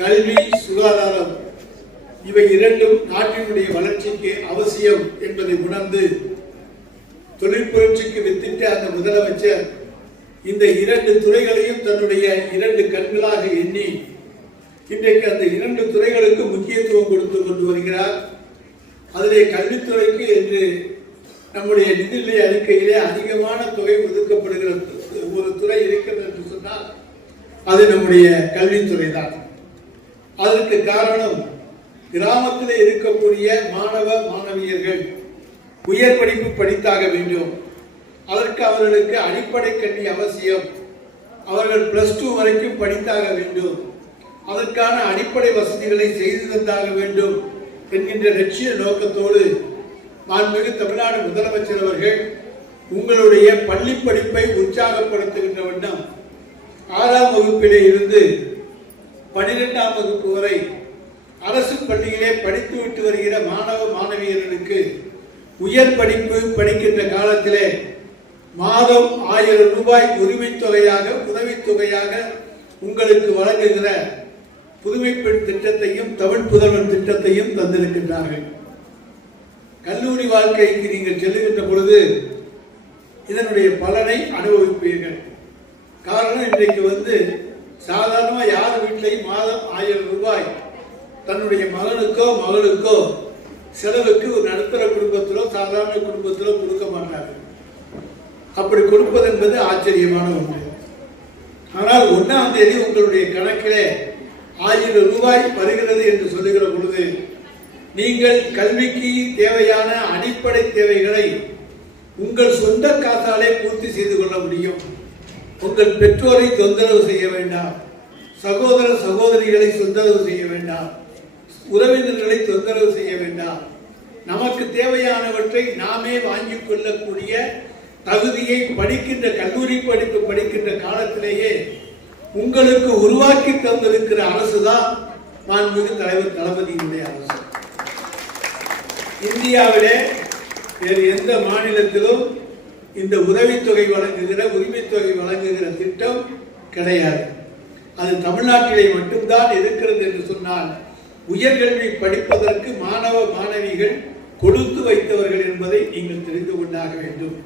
கல்வி, சுகாதாரம் இவை இரண்டும் நாட்டினுடைய வளர்ச்சிக்கு அவசியம் என்பதை உணர்ந்து தொழிற்புரட்சிக்கு வித்திட்ட அந்த முதலமைச்சர் இந்த இரண்டு துறைகளையும் தன்னுடைய இரண்டு கண்களாக எண்ணி இன்றைக்கு அந்த இரண்டு துறைகளுக்கு முக்கியத்துவம் கொடுத்து கொண்டு வருகிறார். அதிலே கல்வித்துறைக்கு என்று நம்முடைய நிதிநிலை அறிக்கையிலே அதிகமான தொகை ஒதுக்கப்படுகிற ஒரு துறை இருக்கிறது என்று சொன்னால் அது நம்முடைய கல்வித்துறை தான். அதற்கு காரணம் கிராமத்தில் இருக்கக்கூடிய மாணவ மாணவியர்கள் உயர் படிப்பு படித்தாக வேண்டும். அதற்கு அவர்களுக்கு அடிப்படை கல்வி அவசியம். அவர்கள் +2 வரைக்கும் படித்தாக வேண்டும். அதற்கான அடிப்படை வசதிகளை செய்து தந்தாக வேண்டும் என்கின்ற லட்சிய நோக்கத்தோடு மாண்புமிகு தமிழ்நாடு முதலமைச்சர் அவர்கள் உங்களுடைய பள்ளி படிப்பை உற்சாகப்படுத்துகின்ற வண்ணம் 6ஆம் வகுப்பிலே இருந்து 12ஆம் வகுப்பு வரை அரசு பள்ளியிலே படித்துவிட்டு வருகிற மாணவ மாணவியர்களுக்கு உயர் படிப்பு படிக்கின்ற காலத்திலே மாதம் 1000 ரூபாய் உரிமை தொகையாக உதவித்தொகையாக உங்களுக்கு வழங்குகிற புதுமைப்பெண் திட்டத்தையும் தமிழ் புதல்வன் திட்டத்தையும் தந்திருக்கின்றார்கள். கல்லூரி வாழ்க்கைக்கு நீங்கள் செல்லுகின்ற பொழுது இதனுடைய பலனை அனுபவிப்பீர்கள். காரணம், இன்றைக்கு சாதாரணமாக யார் வீட்டிலையும் மாதம் 1000 ரூபாய் தன்னுடைய மகனுக்கோ மகளுக்கோ செலவுக்கு ஒரு நடுத்தர குடும்பத்திலோ சாதாரண குடும்பத்திலோ கொடுக்க மாட்டார்கள். அப்படி கொடுப்பது என்பது ஆச்சரியமான ஒன்று. ஆனால் 1ஆம் தேதி உங்களுடைய கணக்கிலே 1000 ரூபாய் வருகிறது என்று சொல்லுகிற பொழுது நீங்கள் கல்விக்கு தேவையான அடிப்படை தேவைகளை உங்கள் சொந்த காசாலே பூர்த்தி செய்து கொள்ள முடியும். உங்கள் பெற்றோரை தொந்தரவு செய்ய வேண்டாம், சகோதர சகோதரிகளை தொந்தரவு செய்ய வேண்டாம், உறவினர்களை தொந்தரவு செய்ய வேண்டாம். நமக்கு தேவையானவற்றை நாமே வாங்கிக் கொள்ளக்கூடிய தகுதியை படிக்கின்ற கல்லூரி படிப்பு படிக்கின்ற காலத்திலேயே உங்களுக்கு உருவாக்கி தந்திருக்கிற அரசுதான் மாண்புமிகு தலைவர் தளபதியினுடைய அரசு. இந்தியாவிலே வேறு எந்த மாநிலத்திலும் இந்த உதவித்தொகை வழங்குகிற உரிமை தொகை வழங்குகிற திட்டம் கிடையாது. அது தமிழ்நாட்டிலே மட்டும்தான் இருக்கிறது என்று சொன்னால் உயர்கல்வி படிப்பதற்கு மாணவ மாணவிகள் கொடுத்து வைத்தவர்கள் என்பதை நீங்கள் தெரிந்து கொண்டாக வேண்டும்.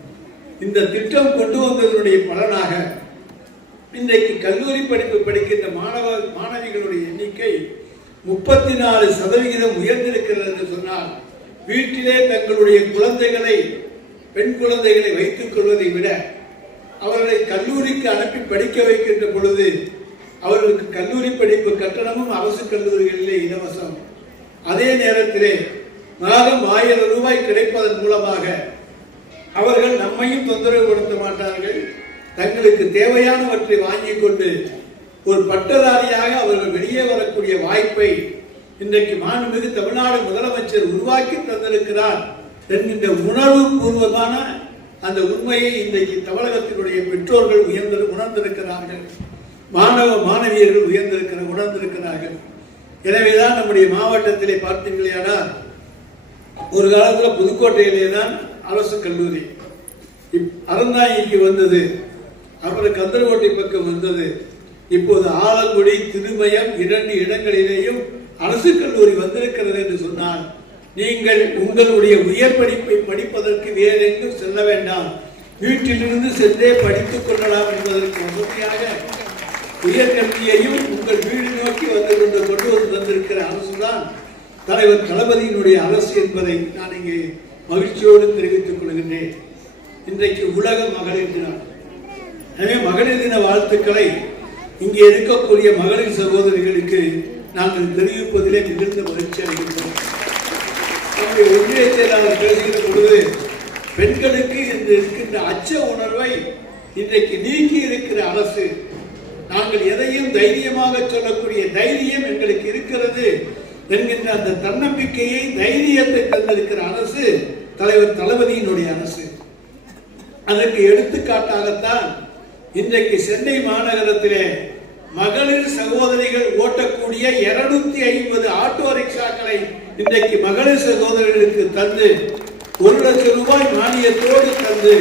இந்த திட்டம் கொண்டு வந்ததனுடைய பலனாக இன்றைக்கு கல்லூரி படிப்பு படிக்கின்ற மாணவ மாணவிகளுடைய எண்ணிக்கை 34% உயர்ந்திருக்கிறது என்று சொன்னால் வீட்டிலே தங்களுடைய குழந்தைகளை பெண் குழந்தைகளை வைத்துக் கொள்வதை விட அவர்களை கல்லூரிக்கு அனுப்பி படிக்க வைக்கின்ற பொழுது அவர்களுக்கு கல்லூரி படிப்பு கட்டணமும் அரசு கல்லூரிகளிலே இலவசம். அதே நேரத்திலே மாதம் 1000 ரூபாய் கிடைப்பதன் மூலமாக அவர்கள் நம்மையும் தொந்தரவுபடுத்த மாட்டார்கள். தங்களுக்கு தேவையானவற்றை வாங்கிக் கொண்டு ஒரு பட்டதாரியாக அவர்கள் வெளியே வரக்கூடிய வாய்ப்பை இன்றைக்கு மாண்புமிகு தமிழ்நாடு முதலமைச்சர் உருவாக்கி தந்திருக்கிறார் என்கின்ற உணர்வு பூர்வமான அந்த உண்மையை இன்றைக்கு தமிழகத்தினுடைய பெற்றோர்கள் உணர்ந்திருக்கிறார்கள், மாணவ மாணவியர்கள் உணர்ந்திருக்கிறார்கள். எனவேதான் நம்முடைய மாவட்டத்திலே பார்த்தீர்களானால் ஒரு காலத்தில் புதுக்கோட்டையிலே தான் அரசு கல்லூரி, அறந்தாங்கிக்கு வந்தது, அப்புறம் கந்தர்கோட்டை பக்கம் வந்தது, இப்போது ஆலங்குடி திருமயம் 2 இடங்களிலேயும் அரசு கல்லூரி வந்திருக்கிறது என்று சொன்னால் நீங்கள் உங்களுடைய உயர் படிப்பை படிப்பதற்கு வேற எங்கும் செல்ல வேண்டாம், வீட்டிலிருந்து சென்றே படித்துக் கொள்ளலாம் என்பதற்கு உறுதியாக உயர்கல்வியையும் உங்கள் வீடு நோக்கி கொண்டு வந்திருக்கிற அரசுதான் தலைவர் தளபதியினுடைய அரசு என்பதை நான் இங்கே மகிழ்ச்சியோடு தெரிவித்துக் கொள்கின்றேன். இன்றைக்கு உலக மகளிர் தினம். எனவே மகளிர் தின வாழ்த்துக்களை இங்கே இருக்கக்கூடிய மகளிர் சகோதரிகளுக்கு நாங்கள் தெரிவிப்பதிலே மிகுந்த மகிழ்ச்சி அடைகின்றோம். நம்முடைய ஒன்றிய செயலாளர் பேசுகிற பொழுது பெண்களுக்கு இன்று இருக்கின்ற அச்ச உணர்வை இன்றைக்கு நீக்கி இருக்கிற அரசு, நாங்கள் எதையும் தைரியமாக சொல்லக்கூடிய தைரியம் எங்களுக்கு இருக்கிறது என்கின்ற அந்த தன்னம்பிக்கையை தைரியத்தை தந்திருக்கிற அரசு தலைவர் தளபதியினுடைய அரசு. அதற்கு எடுத்துக்காட்டாகத்தான் இன்றைக்கு சென்னை மாநகரத்திலே மகளிர் சகோதரிகள் ஓட்டக்கூடிய 250 ஆட்டோ ரிக்ஷாக்களை இன்றைக்கு மகளிர் சகோதரிகளுக்கு தந்து 1 லட்சம் ரூபாய் மானியத்தோடு தந்து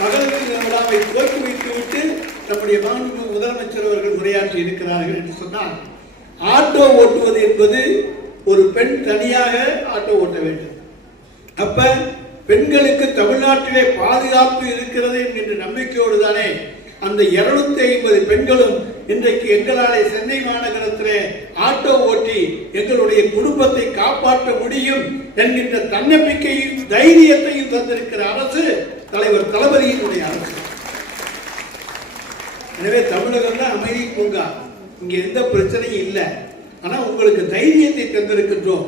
மகளிர் விழாவை துவக்கி வைத்துவிட்டு நம்முடைய மாண்புமிகு முதலமைச்சர் அவர்கள் உரையாற்றி இருக்கிறார்கள் என்று சொன்னால் ஆட்டோ ஓட்டுவது என்பது ஒரு பெண் தனியாக ஆட்டோ ஓட்ட வேண்டும். அப்ப பெண்களுக்கு தமிழ்நாட்டிலே பாதுகாப்பு இருக்கிறது என்கின்ற நம்பிக்கையோடு தானே அந்த 250 பெண்களும் இன்றைக்கு எங்களாலே சென்னை மாநகரத்திலே ஆட்டோ ஓட்டி எங்களுடைய குடும்பத்தை காப்பாற்ற முடியும் என்கின்ற தன்னம்பிக்கையும் தைரியத்தையும் தந்திருக்கிற அரசு தலைவர் தளபதியினுடைய அரசு. எனவே தமிழகம் தான் அமைதி பூங்கா, இங்க எந்த பிரச்சனையும் இல்லை. ஆனா உங்களுக்கு தைரியத்தை தந்திருக்கின்றோம்.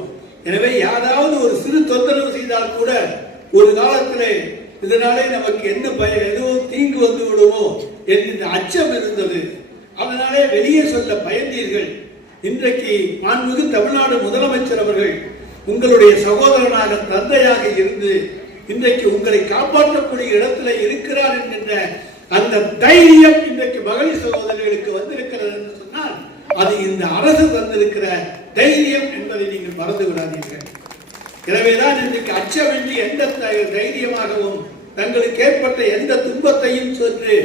எனவே யாராவது ஒரு சிறு தொந்தரவு செய்தால் கூட ஒரு காலத்திலே இதனாலே நமக்கு என்ன எதுவும் தீங்கு வந்து விடுமோ என்கின்ற அச்சம் இருந்தது. அதனாலே வெளியே சொல்ல பயந்தீர்கள். இன்றைக்கு மாண்புமிகு தமிழ்நாடு முதலமைச்சர் அவர்கள் உங்களுடைய சகோதரனாக தந்தையாக இருந்து இன்றைக்கு உங்களை காப்பாற்றக்கூடிய இடத்துல இருக்கிறார் என்கின்ற அந்த தைரியம் இன்றைக்கு மகளிர் சகோதரர்களுக்கு வந்திருக்கிறது என்று சொன்னால் அது இந்த அரசு தந்திருக்கிற தைரியம் என்பதை நீங்கள் மறந்து விடாதீர்கள். எனவேதான் இன்றைக்கு அச்சமின்றி எந்த தைரியமாகவும் தங்களுக்கு ஏற்பட்ட எந்த துன்பத்தையும் சென்று